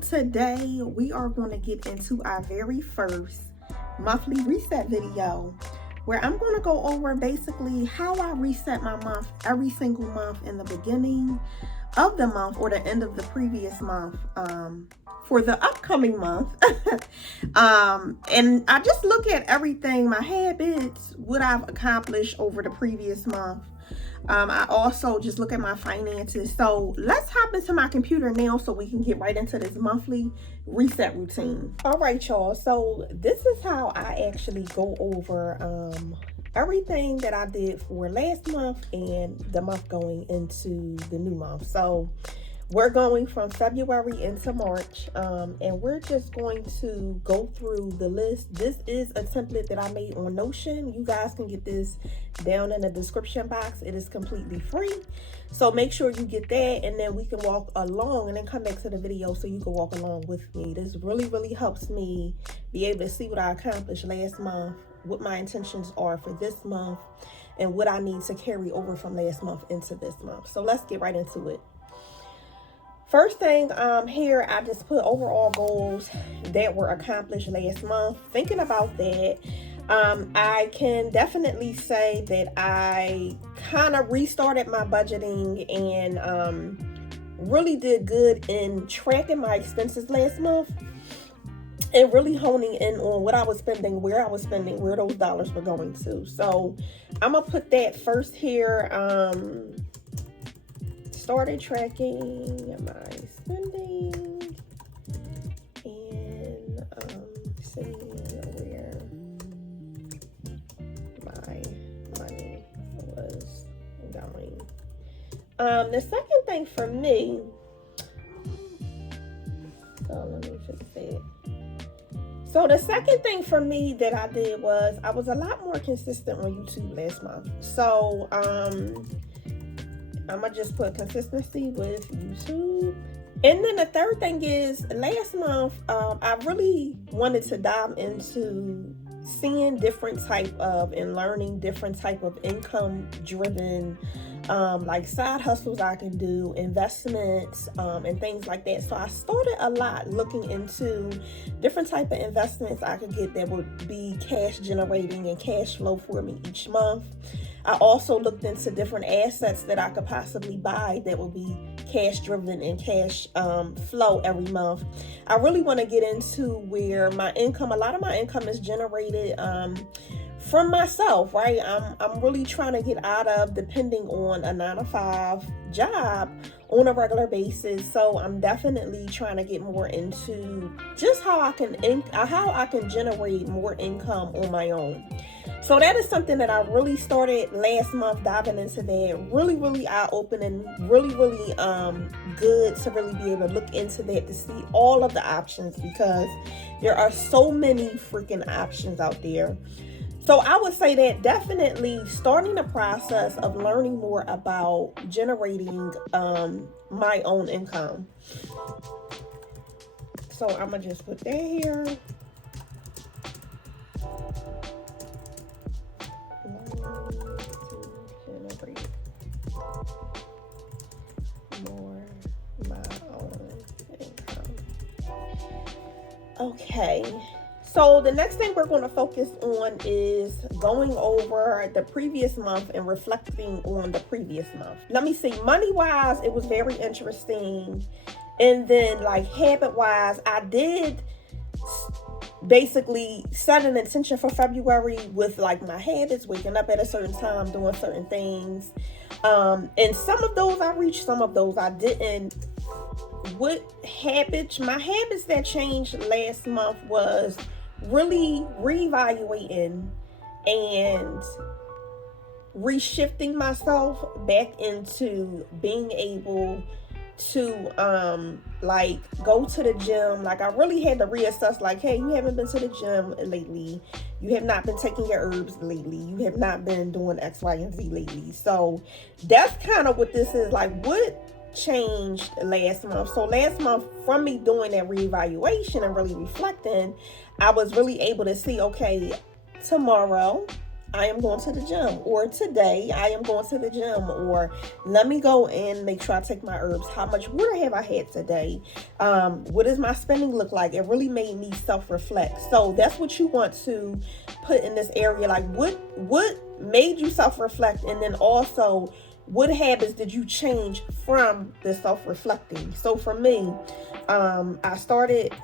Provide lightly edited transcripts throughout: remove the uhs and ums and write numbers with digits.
So today we are going to get into our very first monthly reset video where I'm going to go over basically how I reset my month every single month in the beginning of the month or the end of the previous month for the upcoming month. And I just look at everything, my habits, what I've accomplished over the previous month. I also just look at my finances. So let's hop into my computer now so we can get right into this monthly reset routine. All right, y'all. So this is how I actually go over everything that I did for last month and the month going into the new month. So we're going from February into March, and we're just going to go through the list. This is a template that I made on Notion. You guys can get this down in the description box. It is completely free. So make sure you get that, and then we can walk along and then come back to the video so you can walk along with me. This really helps me be able to see what I accomplished last month, what my intentions are for this month, and what I need to carry over from last month into this month. So let's get right into it. First thing here, I just put overall goals that were accomplished last month. Thinking about that, I can definitely say that I kind of restarted my budgeting and really did good in tracking my expenses last month and really honing in on what I was spending, where I was spending, where those dollars were going to. So I'm going to put that first here. Started tracking my spending and seeing where my money was going. The second thing for me, so let me fix that. So the second thing for me that I did was I was a lot more consistent on YouTube last month. So I'm gonna just put consistency with YouTube. And then the third thing is last month, I really wanted to dive into seeing different type of and learning different type of income driven like side hustles I can do, investments, and things like that. So I started a lot looking into different type of investments I could get that would be cash generating and cash flow for me each month. I also looked into different assets that I could possibly buy that would be cash driven and cash flow every month. I really want to get into where my income, a lot of my income is generated from myself, right? I'm really trying to get out of depending on a 9-to-5 job on a regular basis. So I'm definitely trying to get more into just how I can generate more income on my own. So that is something that I really started last month, diving into that. Really eye-opening, really good to really be able to look into that, to see all of the options, because there are so many freaking options out there. So I would say that definitely starting the process of learning more about generating my own income. So I'm going to just put that here. Generate more my own income. Okay. So the next thing we're going to focus on is going over the previous month and reflecting on the previous month. Let me see, money-wise, it was very interesting. And then like habit-wise, I did basically set an intention for February with like my habits, waking up at a certain time, doing certain things. And some of those I reached, some of those I didn't. What habits, my habits that changed last month was really reevaluating and reshifting myself back into being able to like go to the gym. Like I really had to reassess, like, hey, you haven't been to the gym lately, you have not been taking your herbs lately, you have not been doing X, Y, and Z lately. So that's kind of what this is, like what changed last month. So last month, from me doing that reevaluation and really reflecting, I was really able to see, okay, tomorrow I am going to the gym, or today I am going to the gym, or let me go and make sure I take my herbs. How much water have I had today? What does my spending look like? It really made me self-reflect. So that's what you want to put in this area. Like what made you self-reflect, and then also what habits did you change from the self-reflecting? So for me, I started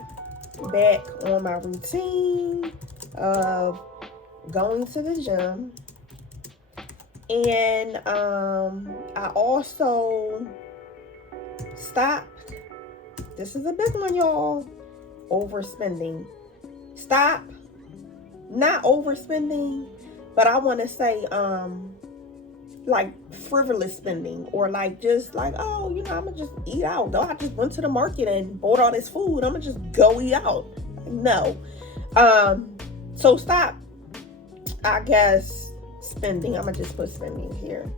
back on my routine of going to the gym, and I also stopped, this is a big one, y'all, overspending. Stop, not overspending, but I want to say like frivolous spending, or like just like, oh, I'm gonna just eat out. Though I just went to the market and bought all this food, I'm gonna just go eat out. No. So stop, I guess, spending. I'm gonna just put spending here.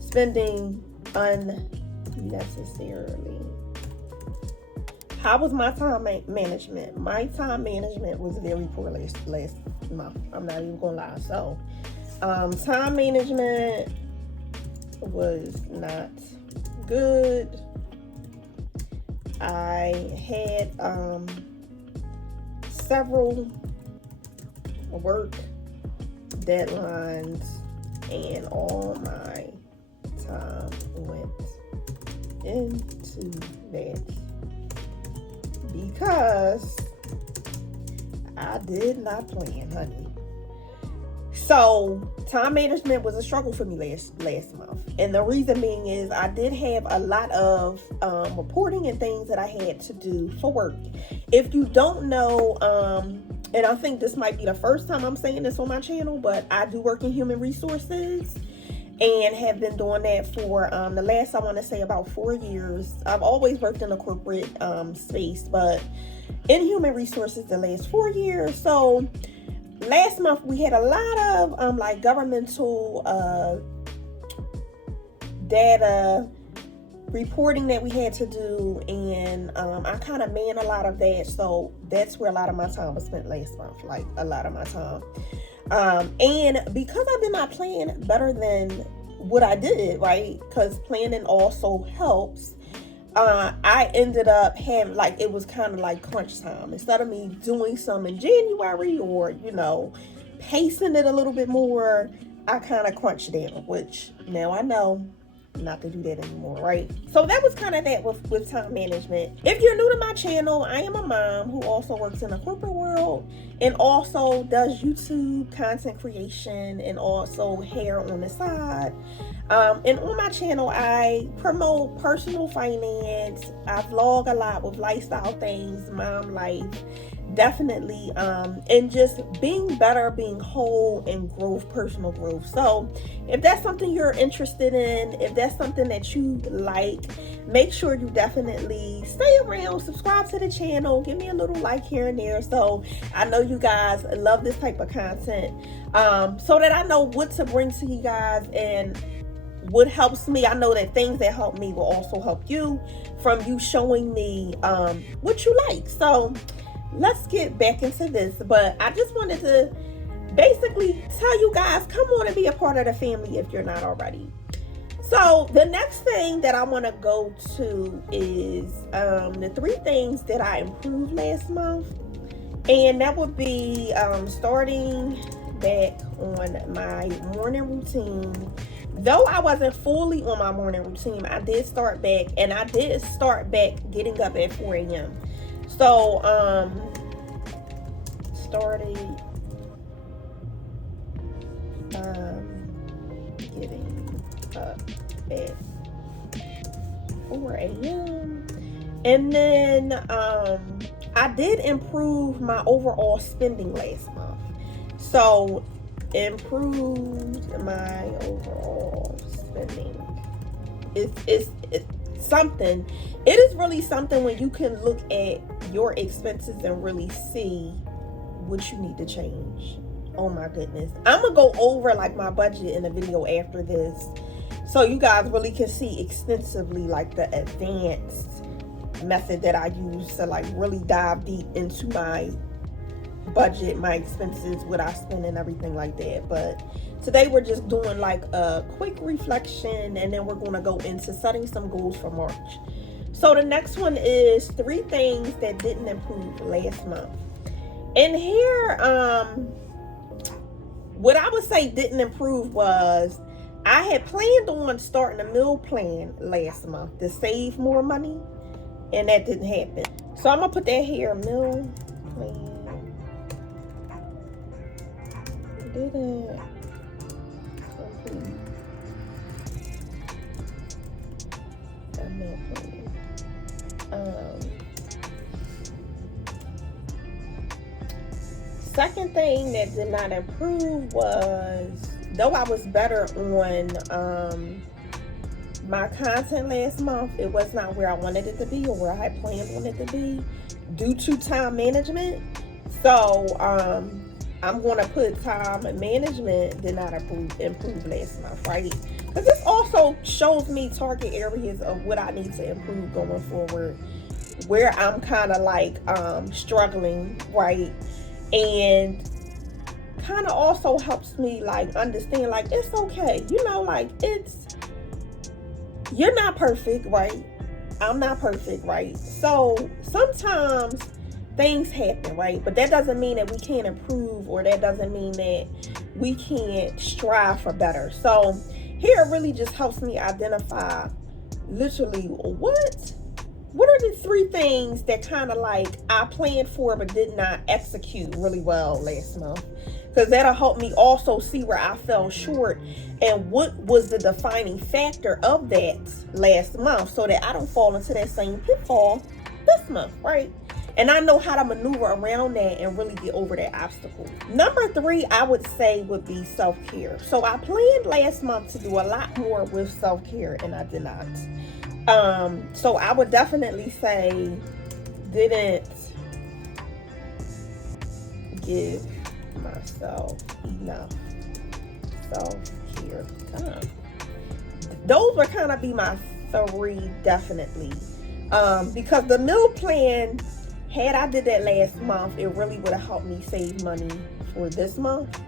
Spending unnecessarily. How was my time management? My time management was very poor last month. I'm not even gonna lie. So, time management was not good. I had several work deadlines, and all my time went into that because I did not plan, honey. So time management was a struggle for me last month, and the reason being is I did have a lot of reporting and things that I had to do for work. If you don't know, and I think this might be the first time I'm saying this on my channel, but I do work in human resources and have been doing that for the last, I want to say, about 4 years. I've always worked in a corporate space, but in human resources the last 4 years. So last month we had a lot of like governmental data reporting that we had to do, and I kind of manned a lot of that. So that's where a lot of my time was spent last month, like a lot of my time. And because I did not plan better than what I did, right? Because planning also helps. I ended up having, like, it was kind of like crunch time. Instead of me doing some in January, or, pacing it a little bit more, I kind of crunched down, which now I know not to do that anymore, right? So that was kind of that with time management. If you're new to my channel, I am a mom who also works in the corporate world and also does YouTube content creation and also hair on the side. And on my channel, I promote personal finance. I vlog a lot with lifestyle things, mom life, definitely, and just being better, being whole, and growth, personal growth. So if that's something you're interested in, if that's something that you like, make sure you definitely stay around, subscribe to the channel, give me a little like here and there, so I know you guys love this type of content, so that I know what to bring to you guys. And what helps me, I know that things that help me will also help you, from you showing me what you like. So let's get back into this. But I just wanted to basically tell you guys, come on and be a part of the family if you're not already. So the next thing that I want to go to is the 3 things that I improved last month. And that would be starting back on my morning routine. Though I wasn't fully on my morning routine, I did start back, and I did start back getting up at 4 a.m. So, started getting up at 4 a.m. And then I did improve my overall spending last month. So, improved my overall spending. It's something. It is really something when you can look at your expenses and really see what you need to change. Oh my goodness. I'm gonna go over like my budget in a video after this, so you guys really can see extensively like the advanced method that I use to like really dive deep into my budget my expenses, what I spend and everything like that. But today we're just doing like a quick reflection, and then we're going to go into setting some goals for March. So the next one is 3 things that didn't improve last month. And here, what I would say didn't improve was I had planned on starting a meal plan last month to save more money, and that didn't happen. So I'm gonna put that here, meal plan. Didn't complete a meal plan. Second thing that did not improve was, though I was better on my content last month, it was not where I wanted it to be or where I had planned on it to be due to time management. So I'm going to put time management did not improve last month, right? Because this also shows me target areas of what I need to improve going forward, where I'm kind of like struggling, right? And kind of also helps me like understand like it's okay, you know, like you're not perfect, right? I'm not perfect, right? So sometimes things happen, right? But that doesn't mean that we can't improve, or that doesn't mean that we can't strive for better. So here it really just helps me identify literally what are the 3 things that kind of like I planned for but did not execute really well last month? Because that'll help me also see where I fell short and what was the defining factor of that last month, so that I don't fall into that same pitfall this month, right? And I know how to maneuver around that and really get over that obstacle. Number 3, I would say, would be self-care. So I planned last month to do a lot more with self-care, and I did not. So I would definitely say didn't give myself enough self-care time. Those would kind of be my 3 definitely. Because the meal plan, had I did that last month, it really would have helped me save money for this month.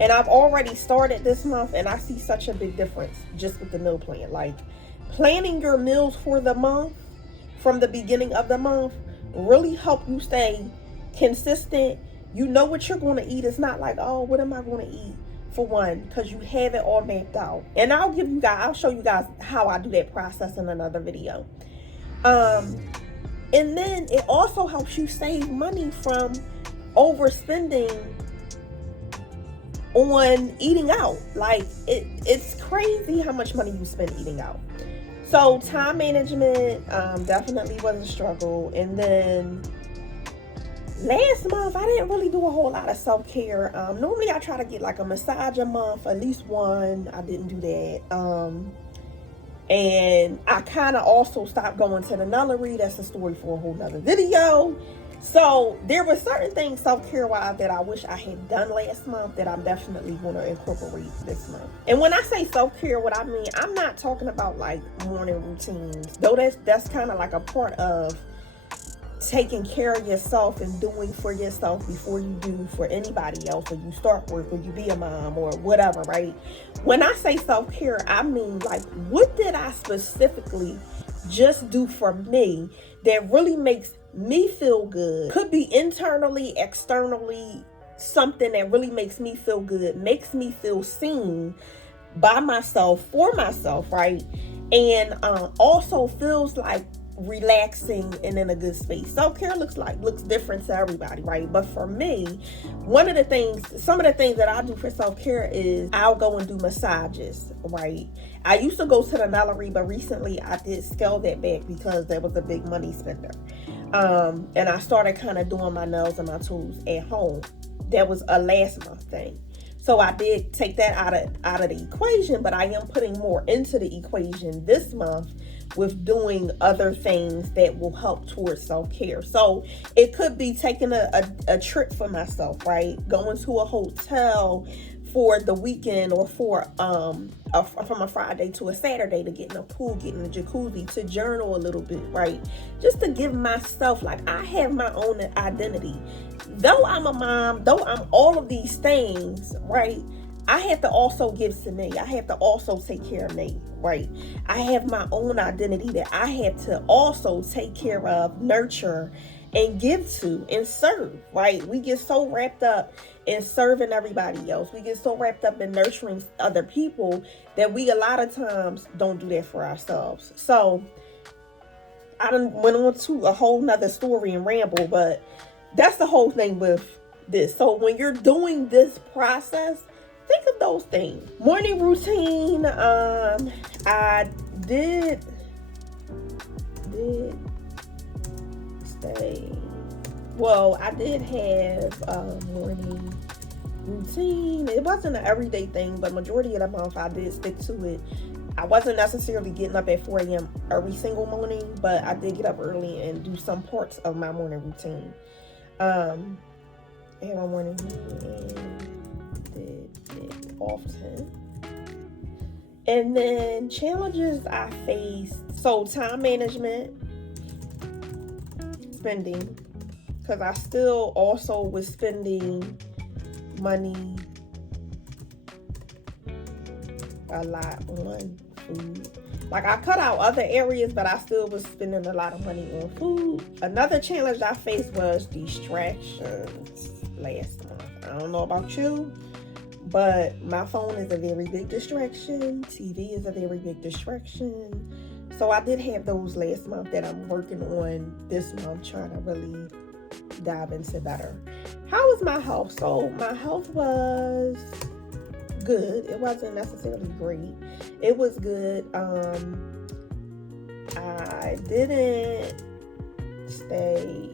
And I've already started this month, and I see such a big difference just with the meal plan. Like, planning your meals for the month from the beginning of the month really help you stay consistent. You know what you're going to eat. It's not like, oh, what am I going to eat for one? Because you have it all mapped out. And I'll show you guys how I do that process in another video. And then it also helps you save money from overspending on eating out. Like it's crazy how much money you spend eating out. So time management definitely was a struggle. And then last month I didn't really do a whole lot of self-care. Normally I try to get like a massage a month, at least one. I didn't do that. And I kind of also stopped going to the nunnery. That's a story for a whole nother video. So there were certain things self-care wise that I wish I had done last month that I'm definitely going to incorporate this month. And when I say self-care, what I mean, I'm not talking about like morning routines, though that's kind of like a part of taking care of yourself and doing for yourself before you do for anybody else, or you start work, or you be a mom, or whatever, right? When I say self-care, I mean like, what did I specifically just do for me that really makes me feel good? Could be internally, externally, something that really makes me feel good, makes me feel seen by myself, for myself, right? And also feels like relaxing and in a good space. Self-care looks different to everybody, right? But for me, some of the things that I do for self-care is I'll go and do massages, right? I used to go to the nunnery, but recently I did scale that back because that was a big money spender. And I started kind of doing my nails and my toes at home. That was a last month thing. So I did take that out of the equation, but I am putting more into the equation this month with doing other things that will help towards self-care. So it could be taking a trip for myself, right? Going to a hotel for the weekend, or from a Friday to a Saturday, to get in a pool, get in a jacuzzi, to journal a little bit, right? Just to give myself, like, I have my own identity. Though I'm a mom, though I'm all of these things, right? I have to also give to me. I have to also take care of me, right? I have my own identity that I have to also take care of, nurture, and give to, and serve, right? We get so wrapped up in serving everybody else. We get so wrapped up in nurturing other people that we a lot of times don't do that for ourselves. So I done went on to a whole nother story and ramble, but that's the whole thing with this. So when you're doing this process, think of those things. Morning routine. I did stay. Well, I did have a morning routine. It wasn't an everyday thing, but majority of the month I did stick to it. I wasn't necessarily getting up at 4 a.m. every single morning, but I did get up early and do some parts of my morning routine. I had my morning routine and did it often. And then challenges I faced. So time management, spending, because I still also was spending money a lot on food. Like, I cut out other areas, but I still was spending a lot of money on food. Another challenge I faced was distractions last month. I don't know about you, but my phone is a very big distraction. TV is a very big distraction. So I did have those last month that I'm working on this month, trying to really dive into better. How was my health? So my health was good. It wasn't necessarily great. It was good. I didn't stay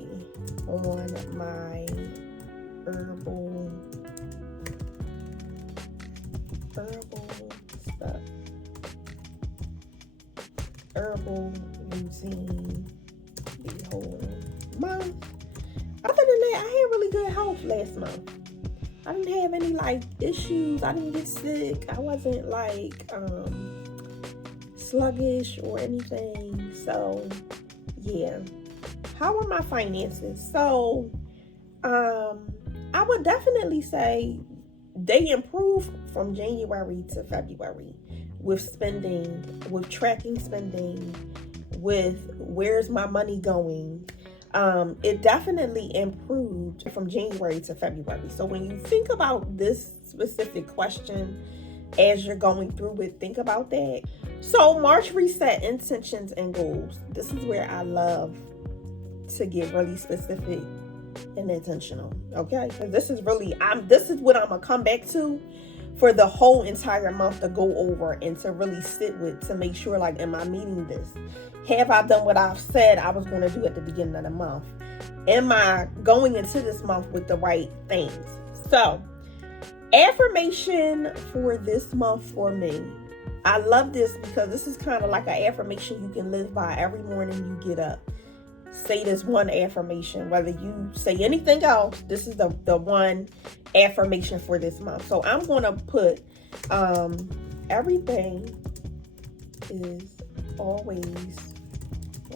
on my herbal stuff. Herbal routine the whole month. Other than that, I had really good health last month. I didn't have any like issues. I didn't get sick. I wasn't like sluggish or anything. So yeah. How are my finances? So I would definitely say they improved from January to February with spending, with tracking spending, with where's my money going. It definitely improved from January to February. So when you think about this specific question as you're going through it, think about that. So March reset, intentions and goals. This is where I love to get really specific and intentional. Okay, because this is really, this is what I'm gonna come back to for the whole entire month to go over and to really sit with, to make sure, like, am I meeting this? Have I done what I've said I was going to do at the beginning of the month? Am I going into this month with the right things? So, affirmation for this month for me. I love this because this is kind of like an affirmation you can live by every morning you get up. Say this one affirmation. Whether you say anything else, this is the one affirmation for this month. So I'm going to put everything is always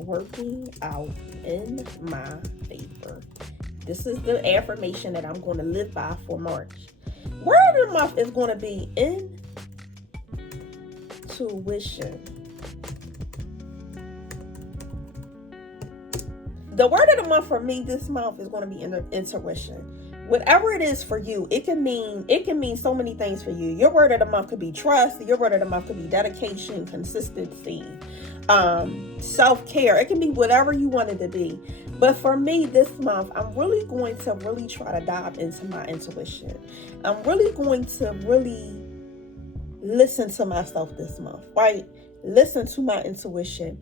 working out in my favor. This is the affirmation that I'm going to live by for March. Word of the month is going to be intuition. The word of the month for me this month is going to be intuition. Whatever it is for you, it can mean so many things for you. Your word of the month could be trust. Your word of the month could be dedication, consistency, self-care. It can be whatever you want it to be. But for me this month, I'm really going to really try to dive into my intuition. I'm really going to really listen to myself this month, right? Listen to my intuition.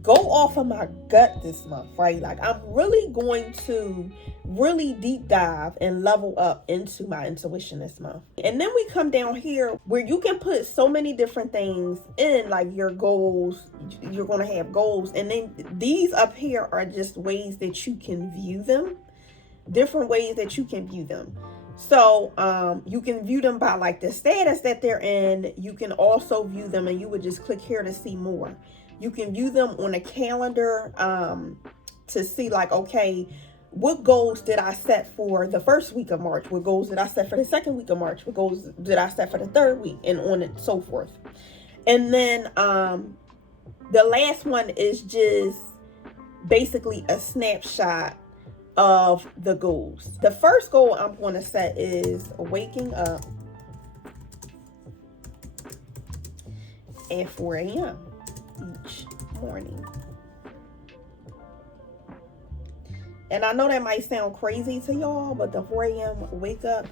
Go off of my gut this month, right? Like, I'm really going to really deep dive and level up into my intuition this month. And then we come down here where you can put so many different things in, like your goals. You're going to have goals. And then these up here are just ways that you can view them, different ways that you can view them. So you can view them by like the status that they're in. You can also view them, and you would just click here to see more. You can view them on a calendar to see like, okay, what goals did I set for the first week of March? What goals did I set for the second week of March? What goals did I set for the third week? And on and so forth. And then the last one is just basically a snapshot of the goals. The first goal I'm going to set is waking up at 4 a.m. each morning. And I know that might sound crazy to y'all, but the 4 a.m. wake up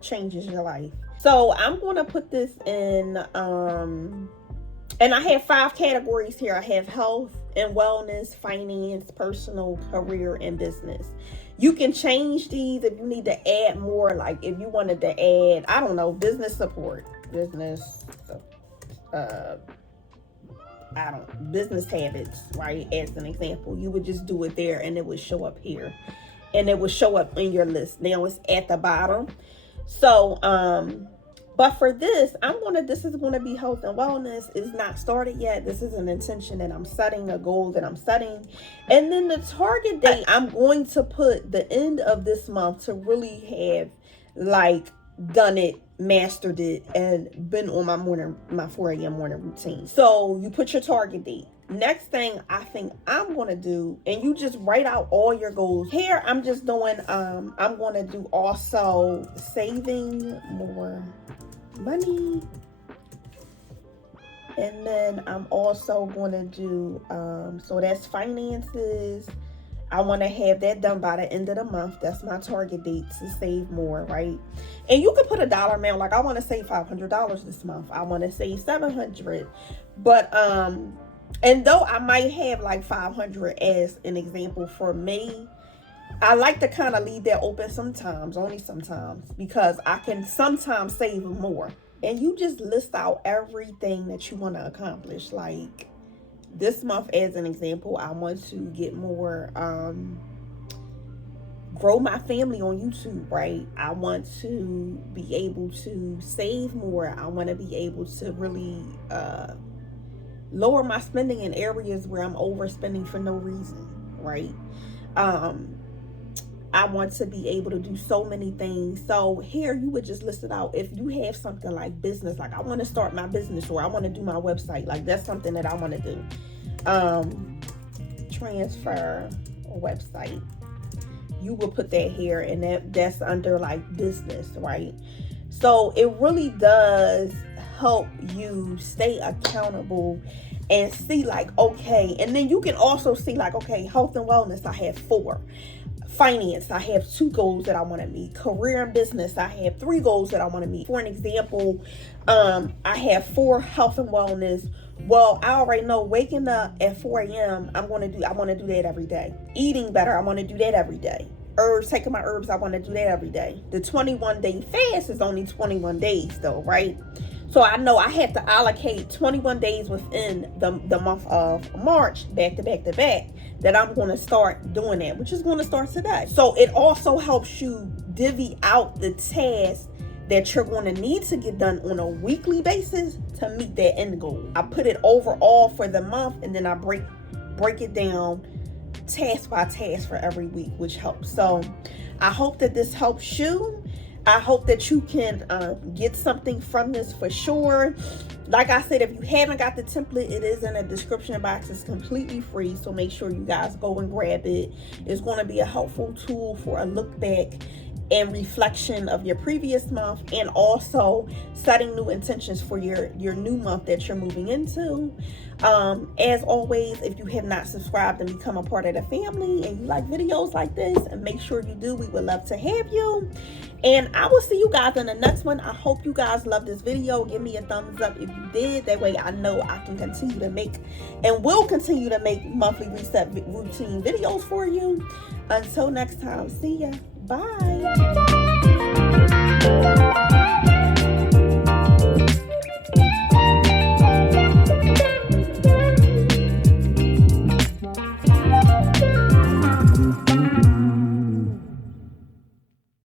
changes your life. So I'm going to put this in, and I have 5 categories here. I have health and wellness, finance, personal, career, and business. You can change these if you need to add more. Like if you wanted to add, I don't know, business support, business habits, right? As an example, you would just do it there and it would show up here and it would show up in your list. Now it's at the bottom. So, but for this, this is going to be health and wellness. It's not started yet. This is an intention that I'm setting, a goal that I'm setting. And then the target date, I'm going to put the end of this month to really have like done it, mastered it, and been on my 4 a.m. morning routine. So you put your target date. Next thing I think I'm going to do, and you just write out all your goals. Here I'm just doing, I'm going to do also saving more money. And then I'm also going to do, so that's finances. I want to have that done by the end of the month. That's my target date, to save more, right? And you can put a dollar amount, like I want to save $500 this month. I want to save $700. But, and though I might have like 500 as an example for me, I like to kind of leave that open sometimes, only sometimes, because I can sometimes save more. And you just list out everything that you want to accomplish. Like this month, as an example, I want to get more, grow my family on YouTube, right? I want to be able to save more. I want to be able to really lower my spending in areas where I'm overspending for no reason, right? I want to be able to do so many things. So here you would just list it out. If you have something like business, like I want to start my business, or I want to do my website, like that's something that I want to do. Transfer a website. You will put that here, and that's under like business, right? So it really does help you stay accountable and see like, okay, and then you can also see like, okay, health and wellness, I have 4. Finance, I have 2 goals that I want to meet. Career and business, I have 3 goals that I want to meet. For an example, I have 4 health and wellness. Well, I already know waking up at 4 a.m. I want to do that every day. Eating better, I want to do that every day. Taking my herbs, I want to do that every day. The 21-day fast is only 21 days though, right? So I know I have to allocate 21 days within the month of March, back to back to back, that I'm going to start doing that, which is going to start today. So it also helps you divvy out the tasks that you're going to need to get done on a weekly basis to meet that end goal. I put it overall for the month, and then I break it down task by task for every week, which helps. So I hope that this helps you. I hope that you can get something from this for sure. Like I said, if you haven't got the template, it is in the description box. It's completely free, so make sure you guys go and grab it. It's going to be a helpful tool for a look back and reflection of your previous month, and also setting new intentions for your new month that you're moving into. As always, if you have not subscribed and become a part of the family and you like videos like this, and make sure you do, we would love to have you. And I will see you guys in the next one. I hope you guys love this video. Give me a thumbs up if you did. That way I know I can continue to make, and will continue to make, monthly reset routine videos for you. Until next time, see ya. Bye.